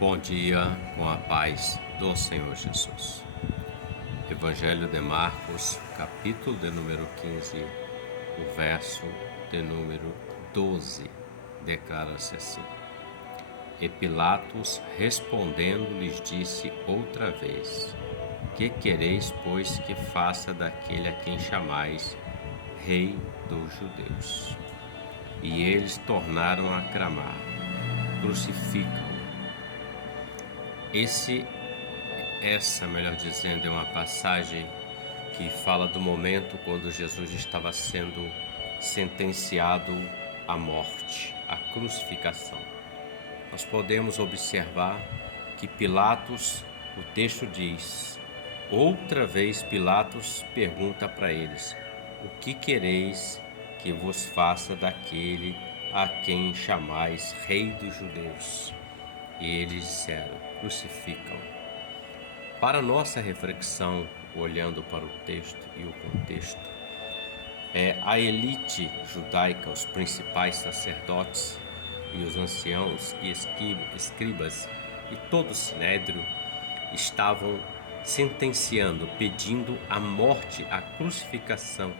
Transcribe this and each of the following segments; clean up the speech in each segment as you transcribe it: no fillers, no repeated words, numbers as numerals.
Bom dia, com a paz do Senhor Jesus. Evangelho de Marcos, capítulo de número 15, o verso de número 12, declara-se assim: E Pilatos, respondendo, lhes disse outra vez: Que quereis, pois, que faça daquele a quem chamais Rei dos Judeus? E eles tornaram a clamar: Crucificam. Melhor dizendo, é uma passagem que fala do momento quando Jesus estava sendo sentenciado à morte, à crucificação. Nós podemos observar que Pilatos, o texto diz, outra vez Pilatos pergunta para eles: O que quereis que vos faça daquele a quem chamais Rei dos Judeus? E eles disseram: Crucificam. Para nossa reflexão, olhando para o texto e o contexto, a elite judaica, os principais sacerdotes e os anciãos e escribas e todo o sinédrio estavam sentenciando, pedindo a morte, a crucificação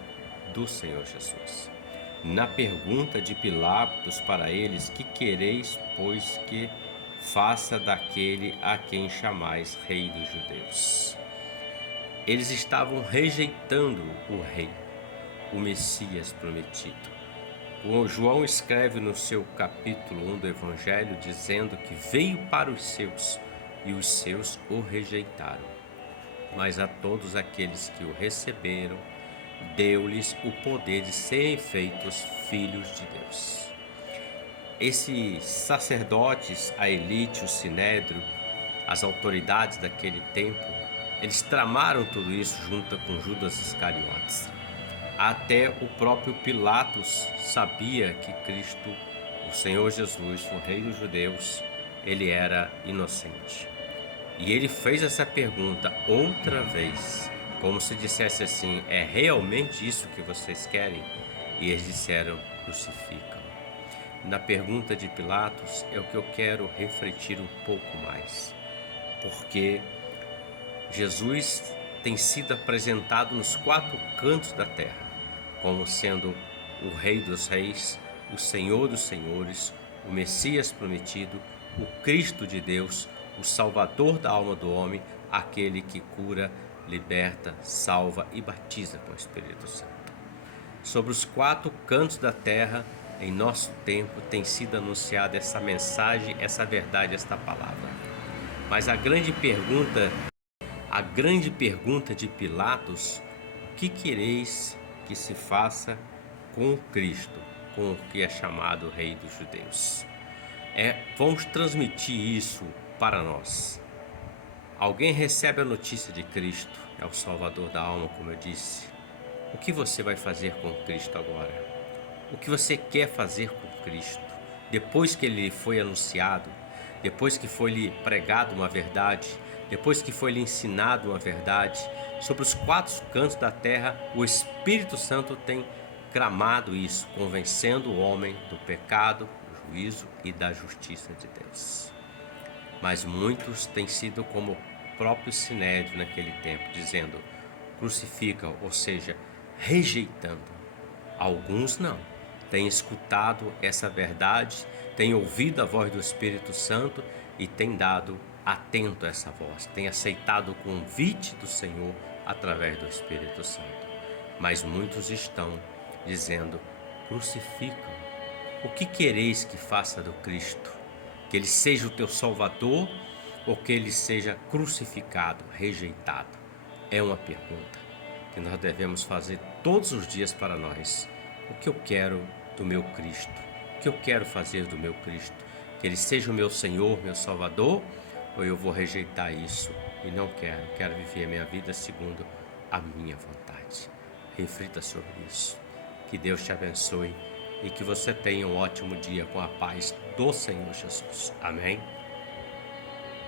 do Senhor Jesus. Na pergunta de Pilatos para eles: Que quereis, pois, que faça daquele a quem chamais Rei dos Judeus? Eles estavam rejeitando o Rei, o Messias prometido. O João escreve no seu capítulo 1 do Evangelho dizendo que veio para os seus e os seus o rejeitaram. Mas a todos aqueles que o receberam, deu-lhes o poder de serem feitos filhos de Deus. Esses sacerdotes, a elite, o sinédrio, as autoridades daquele tempo, eles tramaram tudo isso junto com Judas Iscariotes. Até o próprio Pilatos sabia que Cristo, o Senhor Jesus, o Rei dos Judeus, ele era inocente. E ele fez essa pergunta outra vez, como se dissesse assim: é realmente isso que vocês querem? E eles disseram: crucificam. Na pergunta de Pilatos é o que eu quero refletir um pouco mais, porque Jesus tem sido apresentado nos quatro cantos da terra como sendo o Rei dos Reis, o Senhor dos Senhores, o Messias prometido, o Cristo de Deus, o Salvador da alma do homem, aquele que cura, liberta, salva e batiza com o Espírito Santo. Sobre os quatro cantos da terra, em nosso tempo, tem sido anunciada essa mensagem, essa verdade, esta palavra. Mas a grande pergunta de Pilatos: o que quereis que se faça com Cristo, com o que é chamado Rei dos Judeus? Vamos transmitir isso para nós. Alguém recebe a notícia de Cristo, é o Salvador da alma, como eu disse. O que você vai fazer com Cristo agora? O que você quer fazer com Cristo? Depois que ele foi anunciado, depois que foi lhe pregado uma verdade, depois que foi lhe ensinado uma verdade, sobre os quatro cantos da terra, o Espírito Santo tem clamado isso, convencendo o homem do pecado, do juízo e da justiça de Deus. Mas muitos têm sido como o próprio sinédrio naquele tempo, dizendo: crucificam, ou seja, rejeitando. Alguns não. Têm escutado essa verdade, têm ouvido a voz do Espírito Santo e têm dado atento a essa voz, têm aceitado o convite do Senhor através do Espírito Santo. Mas muitos estão dizendo: crucificam. O que quereis que faça do Cristo? Que ele seja o teu Salvador ou que ele seja crucificado, rejeitado? É uma pergunta que nós devemos fazer todos os dias para nós. O que eu quero do meu Cristo? O que eu quero fazer do meu Cristo? Que ele seja o meu Senhor, meu Salvador? Ou eu vou rejeitar isso e não quero viver a minha vida segundo a minha vontade? Reflita sobre isso. Que Deus te abençoe e que você tenha um ótimo dia com a paz do Senhor Jesus. Amém?